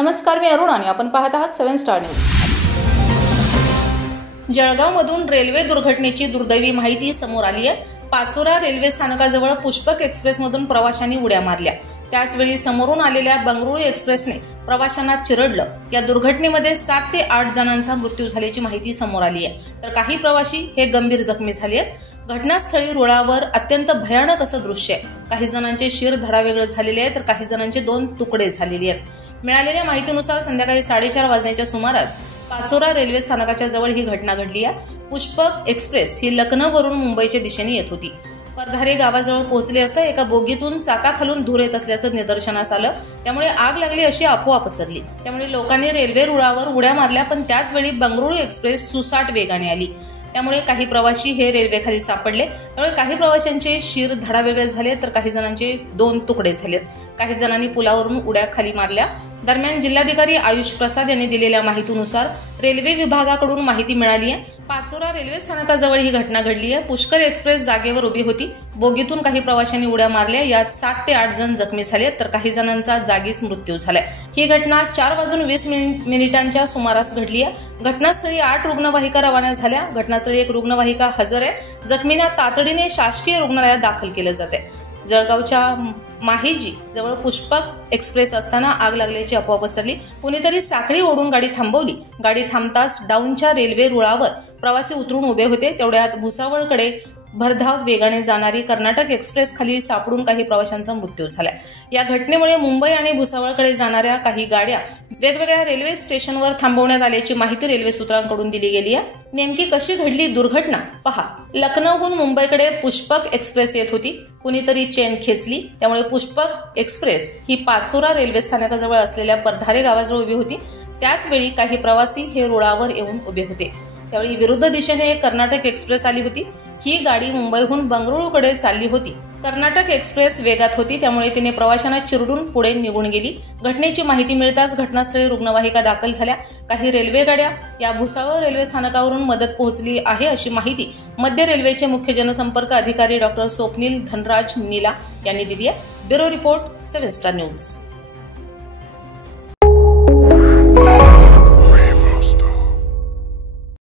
नमस्कार, मी अरुण आणि आपण पाहत आहात 7 स्टार न्यूज। जळगावमधून रेल्वे दुर्घटनेची दुर्दैवी माहिती समोर आली आहे। पाचोरा रेल्वे स्थानकाजवळ पुष्पक एक्सप्रेसमधून प्रवाशांनी उड्या मारल्या। त्याचवेळी समोरून आलेल्या बंगळुरू एक्सप्रेसने प्रवाशांना चिरडलं। या दुर्घटनेमध्ये 7 ते 8 जणांचा मृत्यू झाल्याची माहिती समोर आली आहे, तर काही प्रवासी हे गंभीर जखमी झाले आहेत। घटनास्थळी रुळावर अत्यंत भयानक असं दृश्य आहे। काही जणांचे शिर धडावेगळे झालेले आहेत, तर काही जणांचे 2 तुकडे झालेले आहेत। मिळालेल्या माहितीनुसार संध्याकाळी 4:30 वाजण्याच्या सुमारास पाचोरा रेल्वे स्थानकाच्या जवळ ही घटना घडली आहे। पुष्पक एक्सप्रेस ही लखनौवरून मुंबईच्या दिशेने येत होती। परधारे गावाजवळ पोहोचले असता एका बोगीतून चाकाखालून धूर येत असल्याचं निदर्शनास आलं। त्यामुळे आग लागली अशी अफवा पसरली। त्यामुळे लोकांनी रेल्वे रुळावर उड्या मारल्या, पण त्याचवेळी बंगळुरू एक्सप्रेस सुसाट वेगाने आली। त्यामुळे काही प्रवासी हे रेल्वेखाली सापडले। त्यामुळे काही प्रवाशांचे शिर धडावेगळे झाले, तर काही जणांचे 2 तुकडे झालेत। काही जणांनी पुलावरून उड्या खाली मारल्या। दरम्यान जिल्हाधिकारी आयुष प्रसाद यांनी दिलेल्या माहितीनुसार रेल्वे विभागाकडून माहिती मिळाली आहे। पाचोरा रेल्वे स्थानकाजवळ ही घटना घडली आहे। पुष्कर एक्सप्रेस जागेवर उभी होती। बोगीतून काही प्रवाशांनी उड्या मारल्या। यात 7 ते 8 जण जखमी झाले, तर काही जणांचा जागीच मृत्यू झालाय। ही घटना 4:20 सुमारास घडली आहे। घटनास्थळी 8 रुग्णवाहिका रवाना झाल्या। घटनास्थळी 1 रुग्णवाहिका हजर आहे। जखमींना तातडीने शासकीय रुग्णालयात दाखल केलं जाते। जळगावच्या माहिजी जवळ पुष्पक एक्सप्रेस असताना आग लागल्याची अफवा पसरली। कुणीतरी साखळी ओढून गाडी थांबवली। गाडी थांबताच डाऊनच्या रेल्वे रुळावर प्रवासी उतरून उभे होते। तेवढ्यात भुसावळकडे भरधाव वेगाने जाणारी कर्नाटक एक्सप्रेस खाली सापडून काही प्रवाशांचा मृत्यू झालाय। या घटनेमुळे मुंबई आणि भुसावळकडे जाणाऱ्या काही गाड्या वेगवेगळ्या रेल्वे स्टेशनवर थांबवण्यात आल्याची माहिती रेल्वे सूत्रांकडून दिली गेली आहे। नेमकी कशी घडली दुर्घटना पहा। लखनौहून मुंबईकडे पुष्पक एक्सप्रेस येत होती। कुणीतरी चेन खेचली, त्यामुळे पुष्पक एक्सप्रेस ही पाचोरा रेल्वे स्थानकाजवळ असलेल्या परधारे गावाजवळ उभी होती। त्याचवेळी काही प्रवासी हे रुळावर येऊन उभे होते। त्यावेळी विरुद्ध दिशेने एक कर्नाटक एक्सप्रेस आली होती। ही गाडी मुंबईहून बंगळुरूकडे चालली होती। कर्नाटक एक्सप्रेस वेगात होती, त्यामुळे तिने प्रवाशांना चिरडून पुढे निघून गेली। घटनेची माहिती मिळताच घटनास्थळी रुग्णवाहिका दाखल झाल्या। काही रेल्वे गाड्या या भुसावळ रेल्वे स्थानकावरून मदत पोहोचली आहे अशी माहिती मध्य रेल्वेचे मुख्य जनसंपर्क अधिकारी डॉ. स्वप्नील धनराज नीला यांनी दिली आहे। Bureau report 7 star news.